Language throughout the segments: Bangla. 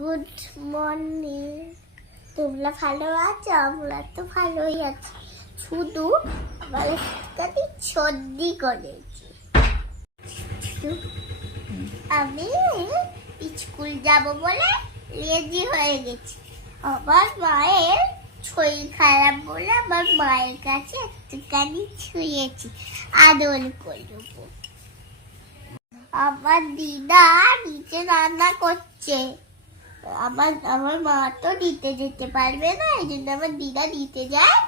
Good morning. তোমরা ভালো আছো? আমরা তো ভালোই আছি, শুধু আমার একটু সর্দি করেছি। আমি স্কুল যাব বলে রেডি হয়ে গেছি। আমার মায়ের শরীর খারাপ বলে আমার মায়ের কাছে একটুখানি ছুঁয়েছি, আদর করবো। আমার দিদা নিচে রান্না করছে। আমার মা তো দিতে যেতে পারবে না, এই জন্য আমার দিদা দিতে যায়।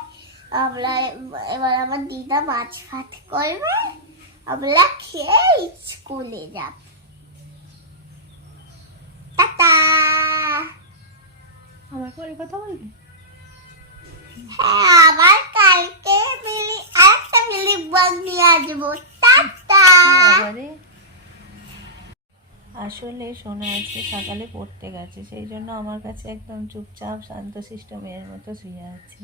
এবার আমার দিদা মাছ ভাত করবে, আমরা খেয়ে স্কুলে যাব। টাটা। আমার পরে কথা বলবি? হ্যাঁ, আবার কালকে আরেকটা মিলি বল নিয়ে আসবো। টাটা। আসলে সোনা আজকে সকালে পড়তে গেছে, সেই জন্য আমার কাছে একদম চুপচাপ শান্তশিষ্ট মেয়ের মতো শুয়ে আছে।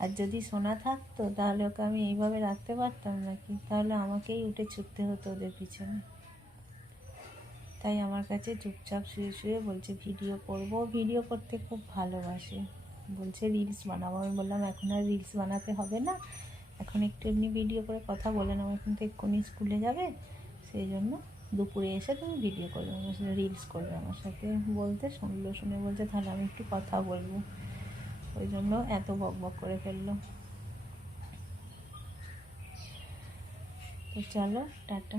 আর যদি সোনা থাকতো তাহলে ওকে আমি এইভাবে রাখতে পারতাম নাকি? তাহলে আমাকেই উঠে ছুটতে হতো ওদের পিছনে। তাই আমার কাছে চুপচাপ শুয়ে শুয়ে বলছে ভিডিও করব। ভিডিও করতে খুব ভালোবাসে, বলছে রিলস বানাবো। আমি বললাম এখন আর রিলস বানাতে হবে না, এখন একটু এমনি ভিডিও করে কথা বলে নাও, এখন তো এক্ষুনি স্কুলে যাবে, সেই জন্য দুপুরে এসে তুমি ভিডিও করবে আমার সাথে, রিলস করবে আমার সাথে। বলতে শুনলো, শুনে বলছে তাহলে আমি একটু কথা বলবো, ওই জন্য এত বক বক করে ফেললো। তো চলো টাটা।